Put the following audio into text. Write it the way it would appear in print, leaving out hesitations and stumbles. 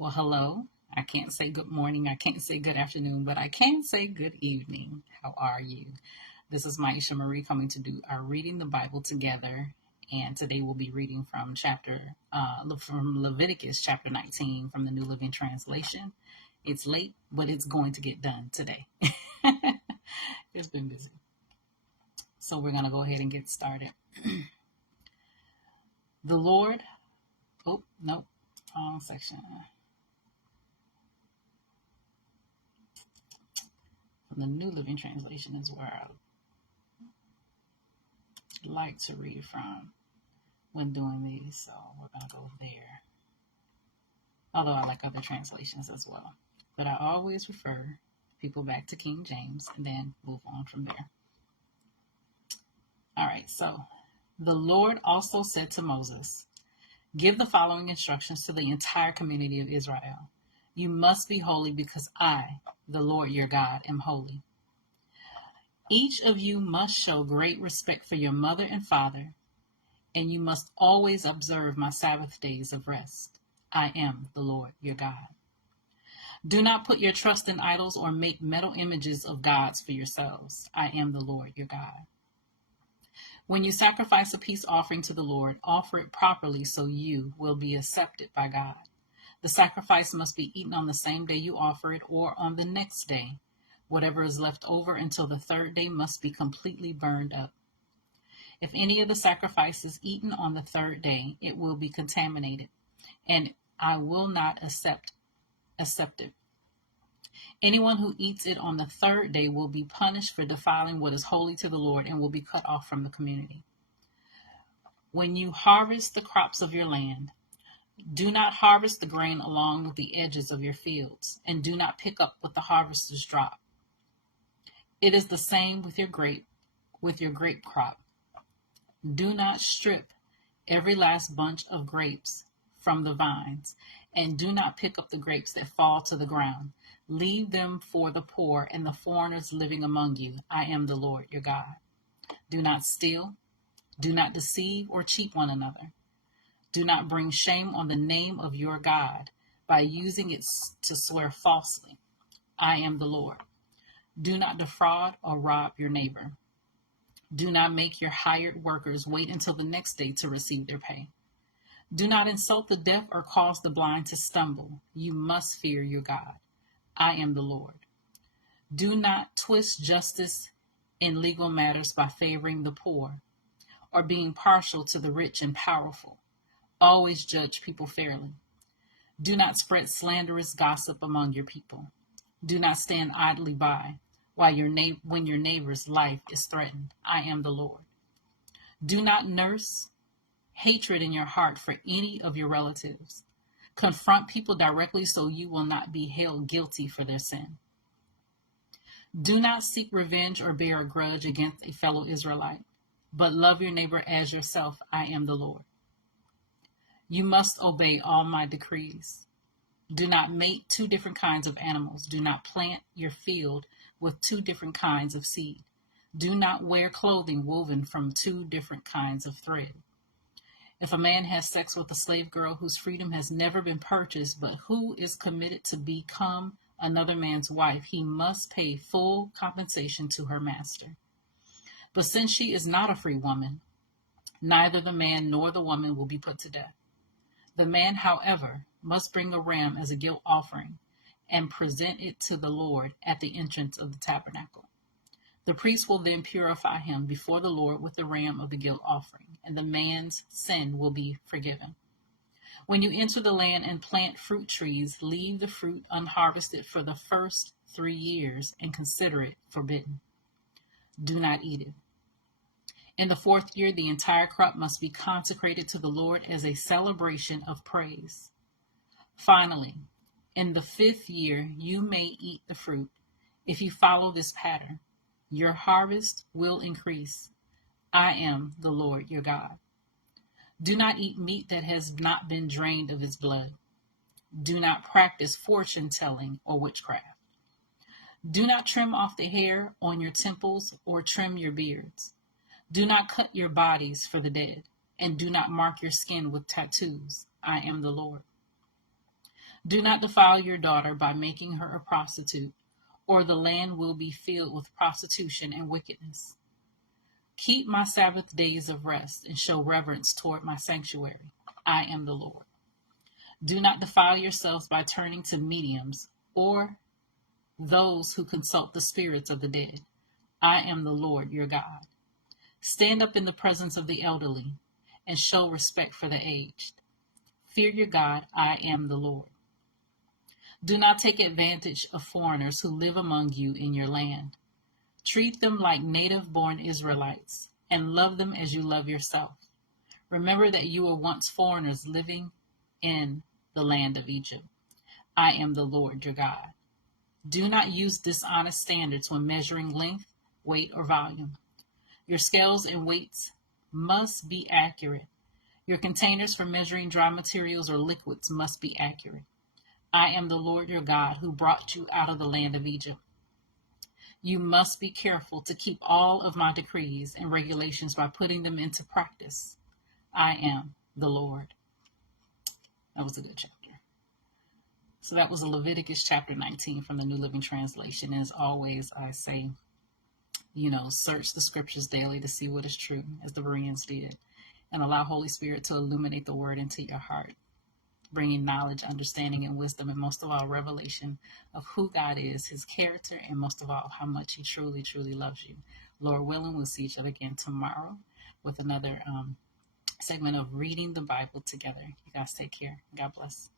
Well, hello. I can't say good morning. I can't say good afternoon, but I can say good evening. How are you? This is Myesha Marie coming to do our reading the Bible together. And today we'll be reading from from Leviticus chapter 19 from the New Living Translation. It's late, but it's going to get done today. It's been busy. So we're going to go ahead and get started. The Lord, oh, nope, wrong section. From the New Living Translation is where I like to read from when doing these, so we're going to go there. Although I like other translations as well. But I always refer people back to King James and then move on from there. All right, so the Lord also said to Moses, "Give the following instructions to the entire community of Israel. You must be holy because I, the Lord your God, am holy. Each of you must show great respect for your mother and father, and you must always observe my Sabbath days of rest. I am the Lord your God. Do not put your trust in idols or make metal images of gods for yourselves. I am the Lord your God. When you sacrifice a peace offering to the Lord, offer it properly so you will be accepted by God. The sacrifice must be eaten on the same day you offer it or on the next day. Whatever is left over until the third day must be completely burned up. If any of the sacrifice is eaten on the third day, it will be contaminated, and I will not accept it. Anyone who eats it on the third day will be punished for defiling what is holy to the Lord and will be cut off from the community. When you harvest the crops of your land, do not harvest the grain along with the edges of your fields, and do not pick up what the harvesters drop. It is the same with your grape crop. Do not strip every last bunch of grapes from the vines, and do not pick up the grapes that fall to the ground. Leave them for the poor and the foreigners living among you. I am the Lord your God. Do not steal. Do not deceive or cheat one another. Do not bring shame on the name of your God by using it to swear falsely. I am the Lord. Do not defraud or rob your neighbor. Do not make your hired workers wait until the next day to receive their pay. Do not insult the deaf or cause the blind to stumble. You must fear your God. I am the Lord. Do not twist justice in legal matters by favoring the poor or being partial to the rich and powerful. Always judge people fairly. Do not spread slanderous gossip among your people. Do not stand idly by when your neighbor's life is threatened. I am the Lord. Do not nurse hatred in your heart for any of your relatives. Confront people directly so you will not be held guilty for their sin. Do not seek revenge or bear a grudge against a fellow Israelite, but love your neighbor as yourself. I am the Lord. You must obey all my decrees. Do not make two different kinds of animals. Do not plant your field with two different kinds of seed. Do not wear clothing woven from two different kinds of thread. If a man has sex with a slave girl whose freedom has never been purchased, but who is committed to become another man's wife, he must pay full compensation to her master. But since she is not a free woman, neither the man nor the woman will be put to death. The man, however, must bring a ram as a guilt offering and present it to the Lord at the entrance of the tabernacle. The priest will then purify him before the Lord with the ram of the guilt offering, and the man's sin will be forgiven. When you enter the land and plant fruit trees, leave the fruit unharvested for the first 3 years and consider it forbidden. Do not eat it. In the 4th year, the entire crop must be consecrated to the Lord as a celebration of praise. Finally, in the 5th year, you may eat the fruit. If you follow this pattern, your harvest will increase. I am the Lord your God. Do not eat meat that has not been drained of its blood. Do not practice fortune telling or witchcraft. Do not trim off the hair on your temples or trim your beards. Do not cut your bodies for the dead, and do not mark your skin with tattoos. I am the Lord. Do not defile your daughter by making her a prostitute, or the land will be filled with prostitution and wickedness. Keep my Sabbath days of rest and show reverence toward my sanctuary. I am the Lord. Do not defile yourselves by turning to mediums or those who consult the spirits of the dead. I am the Lord your God. Stand up in the presence of the elderly and show respect for the aged. Fear your God. I am the Lord. Do not take advantage of foreigners who live among you in your land. Treat them like native-born Israelites and love them as you love yourself. Remember that you were once foreigners living in the land of Egypt. I am the Lord your God. Do not use dishonest standards when measuring length, weight, or volume. Your scales and weights must be accurate. Your containers for measuring dry materials or liquids must be accurate. I am the Lord your God who brought you out of the land of Egypt. You must be careful to keep all of my decrees and regulations by putting them into practice. I am the Lord. That was a good chapter. So that was Leviticus chapter 19 from the New Living Translation. As always, I say, search the scriptures daily to see what is true, as the Bereans did, and allow Holy Spirit to illuminate the word into your heart, bringing knowledge, understanding, and wisdom, and most of all, revelation of who God is, his character, and most of all, how much he truly, truly loves you. Lord willing, we'll see each other again tomorrow with another segment of reading the Bible together. You guys take care. God bless.